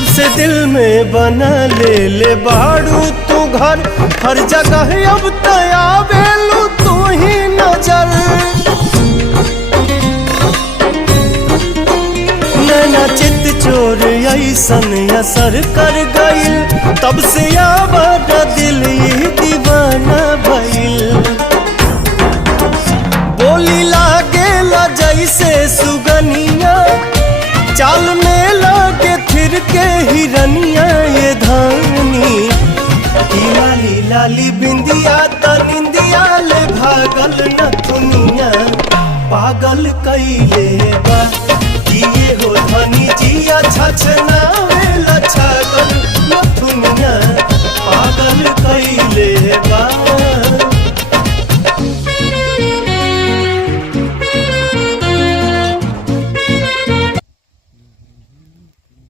जब से दिल में बना ले बाड़ू तू घर, हर जगह अब तया बेलू तू ही नजर। नैना चित चोर ऐसन असर कर गइल, तब से आवाज दिल ही दीवाना भइल। बोली लागेला जैसे सुगनिया, चाल में लागे फिर के हिरनिया ये धानी। की लाली लाली बिंदिया त निंदिया ले भागल न दुनिया, पागल कइले बा। किए हो धनी जिया छछना